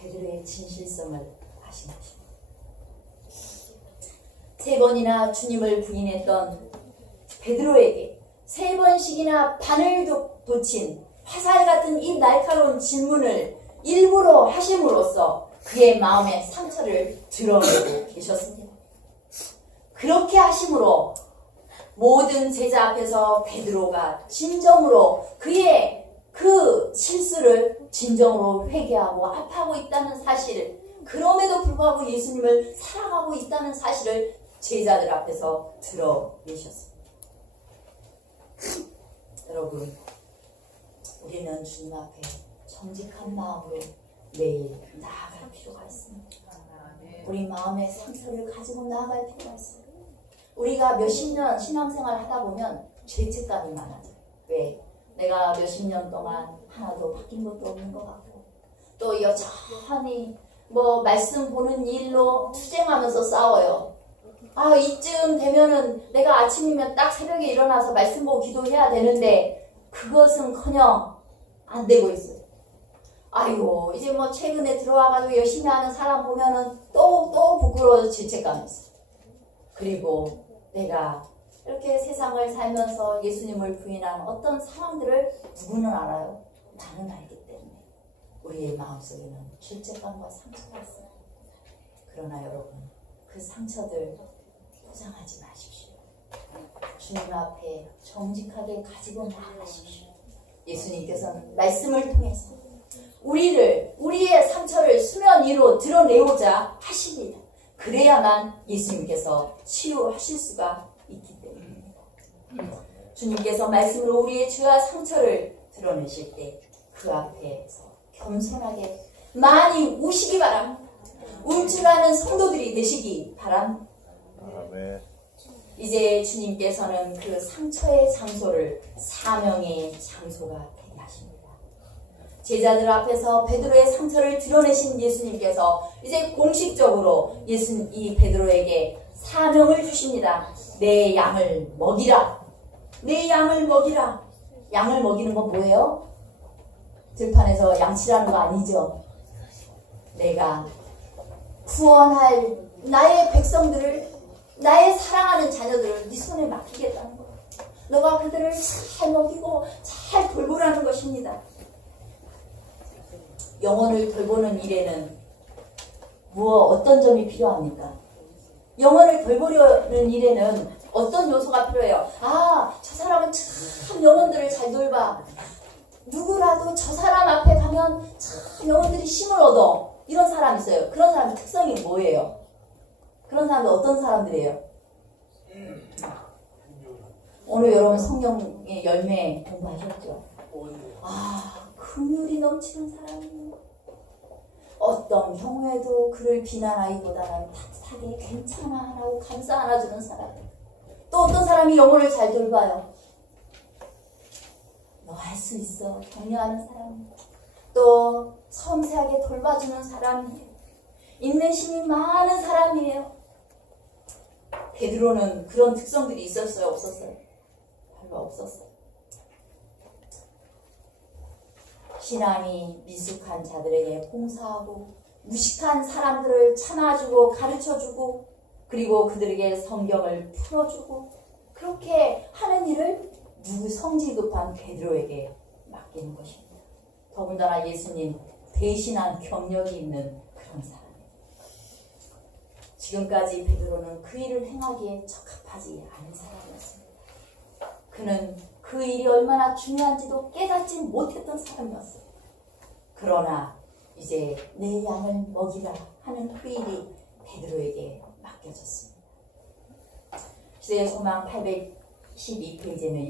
베드로의 진실성을 아신 것입니다. 세 번이나 주님을 부인했던 베드로에게 세 번씩이나 바늘 도- 돋친 화살 같은 이 날카로운 질문을 일부러 하심으로써 그의 마음의 상처를 드러내고 계셨습니다. 그렇게 하심으로 모든 제자 앞에서 베드로가 진정으로 그의 그 실수를 진정으로 회개하고 아파하고 있다는 사실을 그럼에도 불구하고 예수님을 사랑하고 있다는 사실을 제자들 앞에서 드러내셨습니다. 여러분, 우리는 주님 앞에 정직한 마음으로 매일 나아갈 필요가 있습니다. 우리 마음의 상처를 가지고 나아갈 필요가 있습니다. 우리가 몇십 년 신앙생활 하다 보면 죄책감이 많아져요. 왜? 내가 몇십 년 동안 하나도 바뀐 것도 없는 것 같고 또 여전히 뭐 말씀 보는 일로 투쟁하면서 싸워요. 아 이쯤 되면은 내가 아침이면 딱 새벽에 일어나서 말씀 보고 기도해야 되는데 그것은커녕 안 되고 있어요. 아이고 이제 뭐 최근에 들어와가지고 열심히 하는 사람 보면은 또 또 부끄러워서 죄책감이 있어요. 그리고 내가 이렇게 세상을 살면서 예수님을 부인하는 어떤 상황들을 누구는 알아요? 나는 알기 때문에 우리의 마음속에는 죄책감과 상처가 있어요. 그러나 여러분 그 상처들 포장하지 마십시오. 주님 앞에 정직하게 가지고 나아가십시오. 예수님께서는 말씀을 통해서 우리를 우리의 상처를 수면 위로 드러내고자 하십니다. 그래야만 예수님께서 치유하실 수가 있기 때문입니다. 주님께서 말씀으로 우리의 죄와 상처를 드러내실 때 그 앞에서 겸손하게 많이 우시기 바랍니다. 울줄 아는 성도들이 되시기 바랍니다. 아멘. 이제 주님께서는 그 상처의 장소를 사명의 장소가 되게 하십니다. 제자들 앞에서 베드로의 상처를 드러내신 예수님께서 이제 공식적으로 예수 이 베드로에게 사명을 주십니다. 내 양을 먹이라. 내 양을 먹이라. 양을 먹이는 건 뭐예요? 들판에서 양치라는 거 아니죠. 내가 구원할 나의 백성들을 나의 사랑하는 자녀들을 네 손에 맡기겠다는 거야. 너가 그들을 잘 먹이고 잘 돌보라는 것입니다. 영혼을 돌보는 일에는 무엇 어떤 점이 필요합니까? 영혼을 돌보려는 일에는 어떤 요소가 필요해요? 아, 저 사람은 참 영혼들을 잘 돌봐. 누구라도 저 사람 앞에 가면 참 영혼들이 힘을 얻어. 이런 사람 있어요. 그런 사람의 특성이 뭐예요? 그런 사람이 어떤 사람들이에요? 오늘 여러분 성령의 열매 공부하셨죠? 아, 긍휼이 넘치는 사람이에요. 어떤 경우에도 그를 비난하기보다는 따뜻하게 괜찮아 라고 감싸 안아주는 사람. 또 어떤 사람이 영혼을 잘 돌봐요. 너 할 수 있어. 격려하는 사람. 또 섬세하게 돌봐주는 사람이에요. 인내심이 많은 사람이에요. 베드로는 그런 특성들이 있었어요, 없었어요? 별로 없었어요. 신앙이 미숙한 자들에게 봉사하고 무식한 사람들을 참아주고 가르쳐주고 그리고 그들에게 성경을 풀어주고 그렇게 하는 일을 누구 성질 급한 베드로에게 맡기는 것입니다. 더군다나 예수님 대신한 경력이 있는 그런 사람이에요. 지금까지 베드로는 그 일을 행하기에 적합하지 않은 사람이었습니다. 그는 그 일이 얼마나 중요한지도 깨닫지 못했던 사람이었어요. 그러나 이제 내 양을 먹이라 하는 그 일이 베드로에게 맡겨졌습니다. 시대의 소망 812페이지는 이렇게